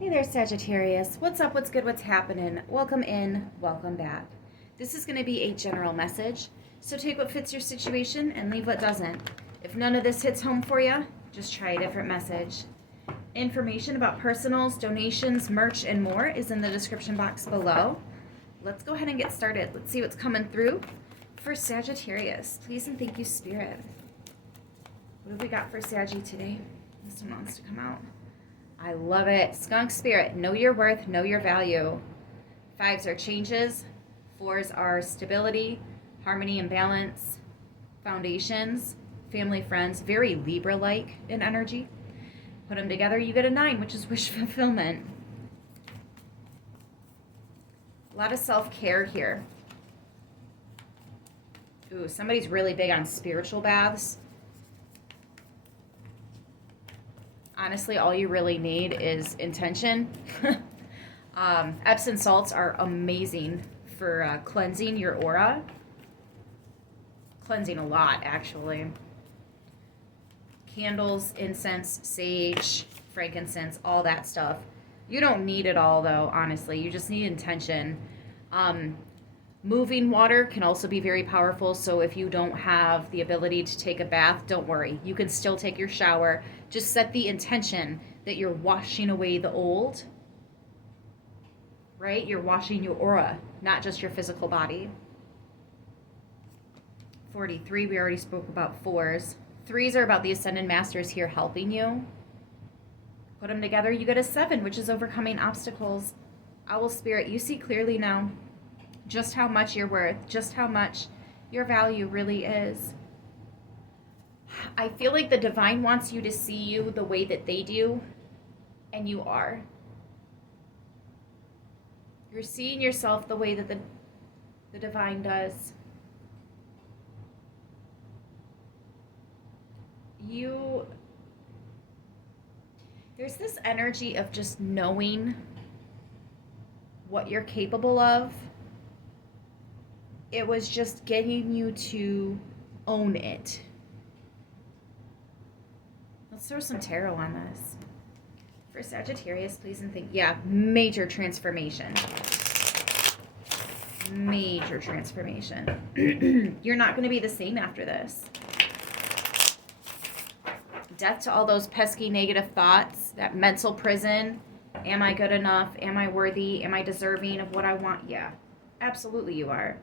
Hey there, Sagittarius. What's up? What's good? What's happening? Welcome in. Welcome back. This is going to be a general message, so take what fits your situation and leave what doesn't. If none of this hits home for you, just try a different message. Information about personals, donations, merch, and more is in the description box below. Let's go ahead and get started. Let's see what's coming through for Sagittarius. Please and thank you, Spirit. What have we got for Saggy today? This one wants to come out. I love it. Skunk Spirit, know your worth, know your value. 5s are changes. 4s are stability, harmony and balance, foundations, family, friends, very Libra-like in energy. Put them together, you get a 9, which is wish fulfillment. A lot of self-care here. Ooh, somebody's really big on spiritual baths. Honestly, all you really need is intention. Epsom salts are amazing for cleansing your aura. Cleansing a lot, actually. Candles, incense, sage, frankincense, all that stuff. You don't need it all, though, honestly. You just need intention. Moving water can also be very powerful, so if you don't have the ability to take a bath, don't worry. You can still take your shower. Just set the intention that you're washing away the old, right? You're washing your aura, not just your physical body. 43, we already spoke about 4s. 3s are about the Ascended Masters here helping you. Put them together, you get a 7, which is overcoming obstacles. Owl Spirit, you see clearly now just how much you're worth, just how much your value really is. I feel like the divine wants you to see you the way that they do, and you are. You're seeing yourself the way that the divine does. There's this energy of just knowing what you're capable of. It was just getting you to own it. Let's throw some tarot on this. For Sagittarius, please and thank you. Yeah, major transformation. Major transformation. You're not going to be the same after this. Death to all those pesky negative thoughts, that mental prison. Am I good enough? Am I worthy? Am I deserving of what I want? Yeah, absolutely you are.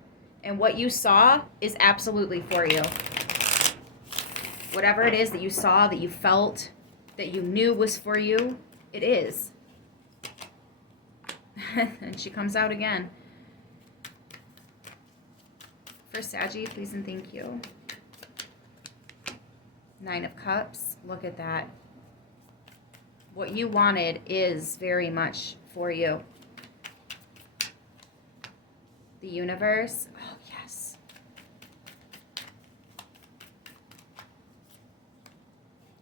And what you saw is absolutely for you. Whatever it is that you saw, that you felt, that you knew was for you, it is. And she comes out again. For Saggy, please and thank you. 9 of Cups. Look at that. What you wanted is very much for you. The universe. Oh, yes.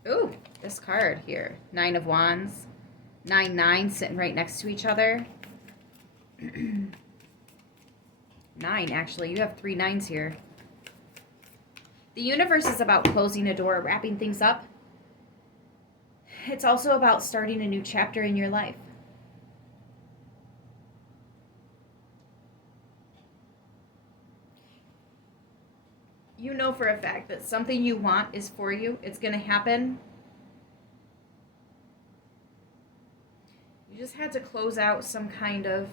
Ooh, this card here. 9 of Wands. 9 sitting right next to each other. 9, actually. You have 3 9s here. The universe is about closing a door, wrapping things up. It's also about starting a new chapter in your life. You know for a fact that something you want is for you. It's going to happen. You just had to close out some kind of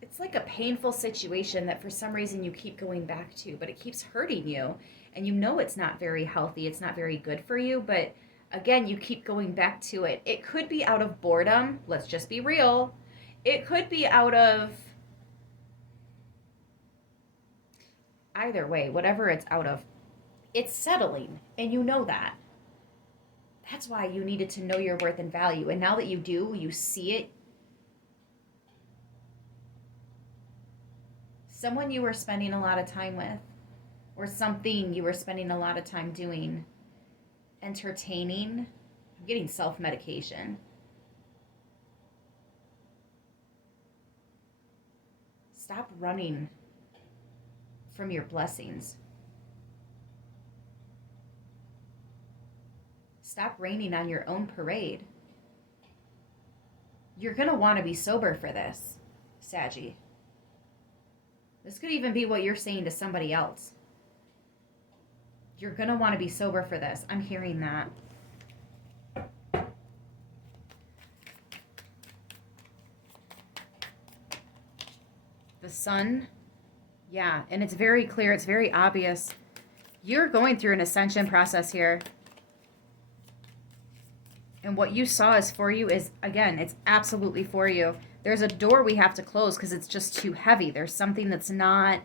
it's like a painful situation that for some reason you keep going back to, but it keeps hurting you. And you know it's not very healthy. It's not very good for you. But again, you keep going back to it. It could be out of boredom. Let's just be real. It could be out of either way, whatever it's out of. It's settling. And you know that. That's why you needed to know your worth and value. And now that you do, you see it. Someone you were spending a lot of time with, or something you were spending a lot of time doing, entertaining. I'm getting self-medication. Stop running from your blessings. Stop raining on your own parade. You're going to want to be sober for this, Saggy. This could even be what you're saying to somebody else. You're going to want to be sober for this. I'm hearing that. The sun. Yeah, and it's very clear. It's very obvious. You're going through an ascension process here. And what you saw is for you is, again, it's absolutely for you. There's a door we have to close because it's just too heavy. There's something that's not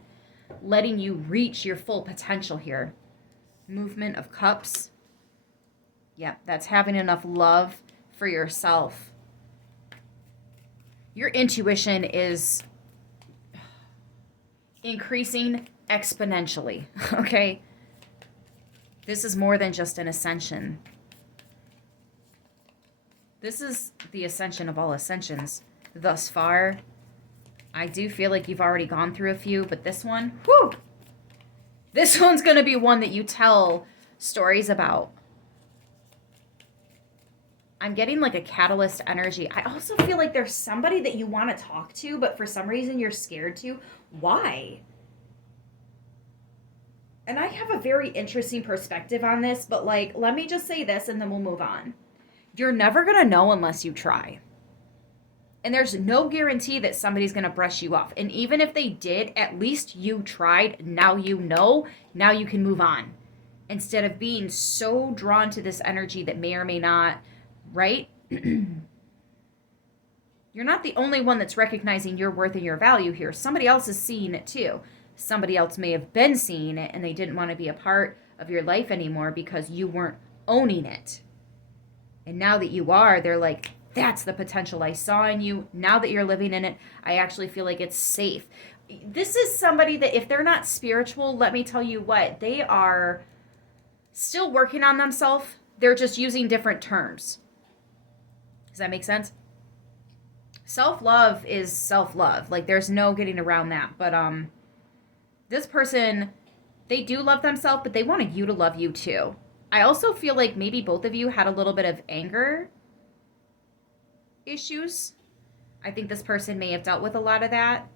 letting you reach your full potential here. Movement of Cups. Yep, that's having enough love for yourself. Your intuition is increasing exponentially, okay? This is more than just an ascension. This is the ascension of all ascensions thus far. I do feel like you've already gone through a few, but this one, whew! This one's going to be one that you tell stories about. I'm getting like a catalyst energy. I also feel like there's somebody that you want to talk to, but for some reason you're scared to. Why? And I have a very interesting perspective on this, but like, let me just say this and then we'll move on. You're never going to know unless you try. And there's no guarantee that somebody's going to brush you off. And even if they did, at least you tried. Now you know. Now you can move on. Instead of being so drawn to this energy that may or may not, right? You're not the only one that's recognizing your worth and your value here. Somebody else is seeing it too. Somebody else may have been seeing it and they didn't want to be a part of your life anymore because you weren't owning it. And now that you are, they're like, that's the potential I saw in you. Now that you're living in it, I actually feel like it's safe. This is somebody that if they're not spiritual, let me tell you what, they are still working on themselves. They're just using different terms. Does that make sense? Self-love is self-love. Like there's no getting around that. But this person, they do love themselves, but they wanted you to love you too. I also feel like maybe both of you had a little bit of anger issues. I think this person may have dealt with a lot of that.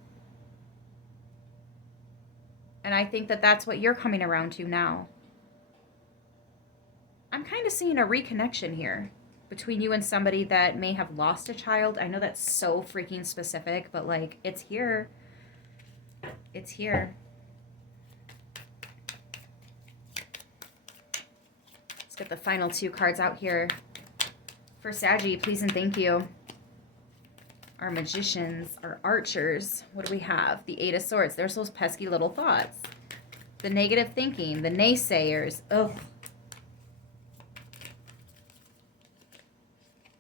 And I think that that's what you're coming around to now. I'm kind of seeing a reconnection here between you and somebody that may have lost a child. I know that's so freaking specific, but like it's here. It's here. Let's get the final two cards out here. For Saggy, please and thank you. Our magicians, our archers. What do we have? The Eight of Swords. There's those pesky little thoughts. The negative thinking, the naysayers. Ugh.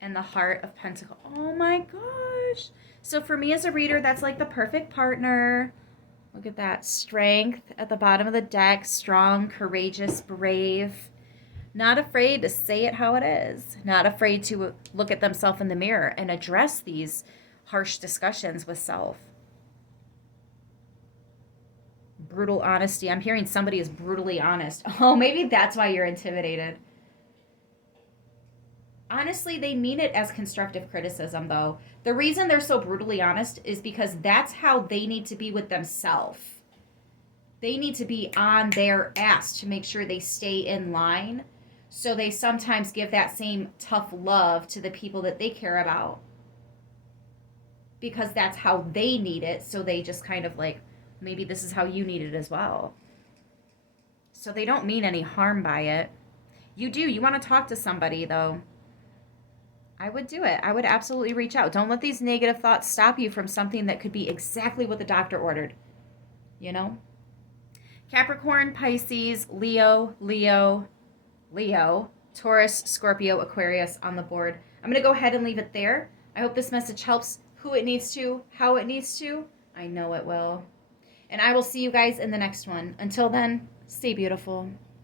And the Heart of Pentacles. Oh my gosh. So for me as a reader, that's like the perfect partner. Look at that. Strength at the bottom of the deck. Strong, courageous, brave. Not afraid to say it how it is. Not afraid to look at themselves in the mirror and address these harsh discussions with self. Brutal honesty. I'm hearing somebody is brutally honest. Oh, maybe that's why you're intimidated. Honestly, they mean it as constructive criticism, though. The reason they're so brutally honest is because that's how they need to be with themselves. They need to be on their ass to make sure they stay in line. So they sometimes give that same tough love to the people that they care about. Because that's how they need it. So they just kind of like, maybe this is how you need it as well. So they don't mean any harm by it. You do. You want to talk to somebody, though. I would do it. I would absolutely reach out. Don't let these negative thoughts stop you from something that could be exactly what the doctor ordered. You know? Capricorn, Pisces, Leo, Taurus, Scorpio, Aquarius on the board. I'm going to go ahead and leave it there. I hope this message helps who it needs to, how it needs to. I know it will. And I will see you guys in the next one. Until then, stay beautiful.